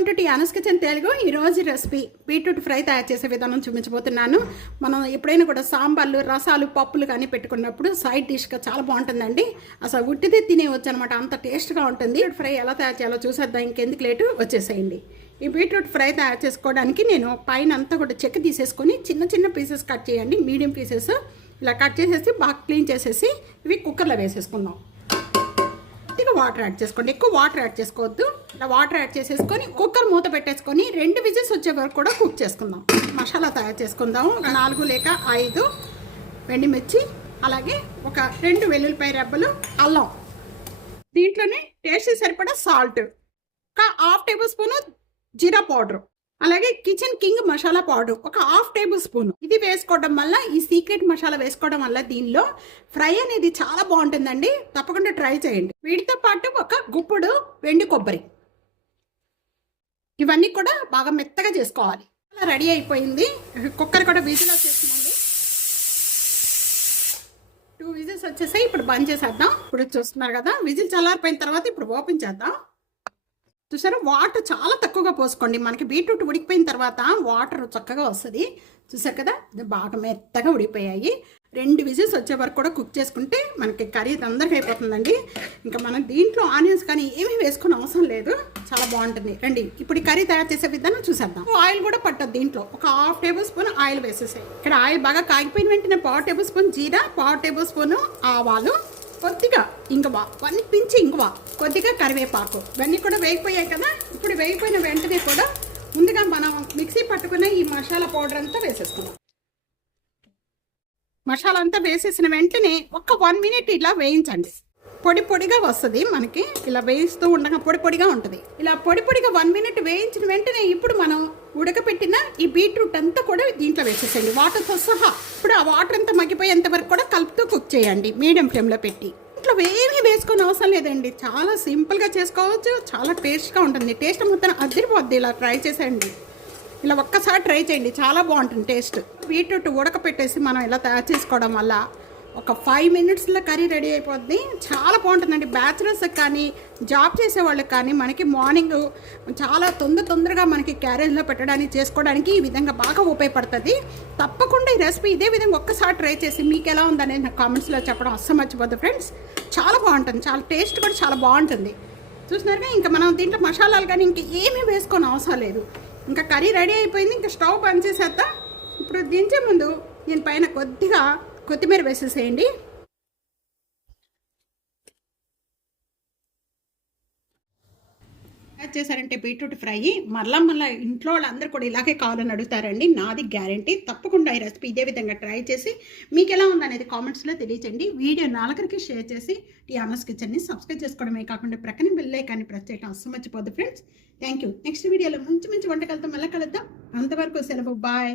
Anas kitchen Telugu. ఈ రోజు recipe beetroot fry తయారు చేసే విధానం చూపించబోతున్నాను. మనం ఎప్పుడైనా కూడా సాంబార్లు రసాలు పప్పులు కానీ పెట్టుకున్నప్పుడు సైడ్ డిష్గా చాలా బాగుంటుందండి. అసలు ఉట్టిది తినేయవచ్చు అనమాట అంత టేస్ట్గా ఉంటుంది. బీట్రూట్ ఫ్రై ఎలా తయారు చేయాలో చూసేద్దాం. ఇంకెందుకు లేటు వచ్చేసేయండి. ఈ బీట్రూట్ ఫ్రై తయారు చేసుకోవడానికి నేను పైన అంతా కూడా చెక్క తీసేసుకొని చిన్న చిన్న పీసెస్ కట్ చేయండి. Medium pieces. ఇలా కట్ చేసేసి బాగా క్లీన్ చేసేసి ఇవి కుక్కర్లో వేసేసుకుందాం. కొద్దిగా వాటర్ యాడ్ చేసుకోండి. ఎక్కువ వాటర్ యాడ్ చేసుకోవద్దు. ఇలా వాటర్ యాడ్ చేసేసుకొని కుక్కర్ మూత పెట్టేసుకొని రెండు విజిల్స్ వచ్చే వరకు కూడా కుక్ చేసుకుందాం. మసాలా తయారు చేసుకుందాం. నాలుగు లేక ఐదు మిర్చి అలాగే ఒక రెండు వెల్లుల్లిపాయ రెబ్బలు అల్లం. దీంట్లోనే టేస్ట్ సరిపడా సాల్ట్ ఒక హాఫ్ టేబుల్ స్పూను జీరా పౌడర్ అలాగే కిచెన్ కింగ్ మసాలా పౌడర్ ఒక హాఫ్ టేబుల్ స్పూన్ ఇది వేసుకోవడం వల్ల ఈ సీక్రెట్ మసాలా వేసుకోవడం వల్ల దీనిలో ఫ్రై అనేది చాలా బాగుంటుందండి. తప్పకుండా ట్రై చేయండి. వీటితో పాటు ఒక గుప్పుడు వెండి కొబ్బరి. ఇవన్నీ కూడా బాగా మెత్తగా చేసుకోవాలి. అలా రెడీ అయిపోయింది. కుక్కర్ కూడా విజిల్ వచ్చేసిందండి టూ విజిల్స్ వచ్చేసాయి. ఇప్పుడు బంద్ చేసేద్దాం. ఇప్పుడు చూస్తున్నారు కదా విజిల్ చల్లారిపోయిన తర్వాత ఇప్పుడు ఓపెన్ చేద్దాం. చూసారా వాటర్ చాలా తక్కువగా పోసుకోండి. మనకి బీట్రూట్ ఉడికిపోయిన తర్వాత వాటర్ చక్కగా వస్తుంది. చూసారు కదా బాగా మెత్తగా ఉడిపోయాయి రెండు విజిల్స్ వచ్చే వరకు కూడా కుక్ చేసుకుంటే మనకి కర్రీ తొందరగా అయిపోతుందండి. ఇంకా మనం దీంట్లో ఆనియన్స్ కానీ ఏమీ వేసుకునే అవసరం లేదు. చాలా బాగుంటుంది. రండి ఇప్పుడు ఈ కర్రీ తయారు చేసే విధానం చూసేద్దాం. ఆయిల్ కూడా పట్టదు దీంట్లో. ఒక హాఫ్ టేబుల్ స్పూన్ ఆయిల్ వేసేసాయి. ఇక్కడ ఆయిల్ బాగా కాగిపోయిన వెంటనే పావు టేబుల్ స్పూన్ జీరా పావు టేబుల్ స్పూన్ ఆవాలు కొద్దిగా ఇంగువ వన్ పించి ఇంగువ కొద్దిగా కరివేపాకు. ఇవన్నీ కూడా వేగిపోయాయి కదా? ఇప్పుడు వేగిపోయిన వెంటనే కూడా ముందుగా మనం మిక్సీ పట్టుకున్న ఈ మసాలా పౌడర్ అంతా వేసేసుకుందాం. మసాలా అంతా వేసేసిన వెంటనే ఒక వన్ మినిట్ ఇలా వేయించండి. పొడి పొడిగా వస్తుంది మనకి. ఇలా వేయిస్తూ ఉండగా పొడి పొడిగా ఉంటుంది. ఇలా పొడి పొడిగా వన్ మినిట్ వేయించిన వెంటనే ఇప్పుడు మనం ఉడకపెట్టిన ఈ బీట్రూట్ అంతా కూడా దీంట్లో వేసేసేయండి. వాటర్తో సహా ఇప్పుడు ఆ వాటర్ అంతా మగ్గిపోయేంత వరకు కూడా కలుపుతూ కుక్ చేయండి. మీడియం ఫ్లేమ్లో పెట్టి. ఇంట్లో ఏమీ వేసుకునే అవసరం లేదండి. చాలా సింపుల్గా చేసుకోవచ్చు. చాలా టేస్ట్గా ఉంటుంది. టేస్ట్ మొత్తం అదిరిపోద్ది. ఇలా ట్రై చేసేయండి. ఇలా ఒక్కసారి ట్రై చేయండి. చాలా బాగుంటుంది టేస్ట్. బీట్రూట్ ఉడకపెట్టేసి మనం ఇలా తయారు చేసుకోవడం వల్ల ఒక ఫైవ్ మినిట్స్లో కర్రీ రెడీ అయిపోద్ది. చాలా బాగుంటుందండి. బ్యాచులర్స్ కానీ జాబ్ చేసే వాళ్ళకి కానీ మనకి మార్నింగ్ చాలా తొందర తొందరగా మనకి క్యారేజ్లో పెట్టడానికి చేసుకోవడానికి ఈ విధంగా బాగా ఉపయోగపడుతుంది. తప్పకుండా ఈ రెసిపీ ఇదే విధంగా ఒక్కసారి ట్రై చేసి మీకు ఎలా ఉందనేది నాకు కామెంట్స్లో చెప్పడం అస్సలు మర్చిపోద్దు ఫ్రెండ్స్. చాలా బాగుంటుంది. చాలా టేస్ట్ కూడా చాలా బాగుంటుంది. చూసినారుగా ఇంకా మనం దీంట్లో మసాలాలు కానీ ఇంక ఏమీ వేసుకోని అవసరం లేదు. ఇంకా కర్రీ రెడీ అయిపోయింది ఇంకా స్టవ్ బంద్ చేసేద్దా. ఇప్పుడు దించే ముందు దీని పైన కొద్దిగా కొత్తిమీర వేసేసేయండి. చేశారంటే బీట్రూట్ ఫ్రై. మళ్ళా మళ్ళీ ఇంట్లో వాళ్ళందరూ కూడా ఇలాగే కావాలని అడుగుతారండి. నాది గ్యారంటీ. తప్పకుండా ఈ రెసిపీ ఇదే విధంగా ట్రై చేసి మీకు ఎలా ఉందనేది కామెంట్స్లో తెలియచండి వీడియో నాలుగరికి షేర్ చేసి టీ ఆనర్స్ కిచెన్ని సబ్స్క్రైబ్ చేసుకోవడమే కాకుండా ప్రక్కన వెళ్ళే కానీ ప్రెస్ చేయడం అస్సలు మర్చిపోద్దు ఫ్రెండ్స్ థ్యాంక్ యూ నెక్స్ట్ వీడియోలో మంచి మంచి వంటకాలతో మళ్ళీ కలుద్దాం. అంతవరకు సెలవు. బాయ్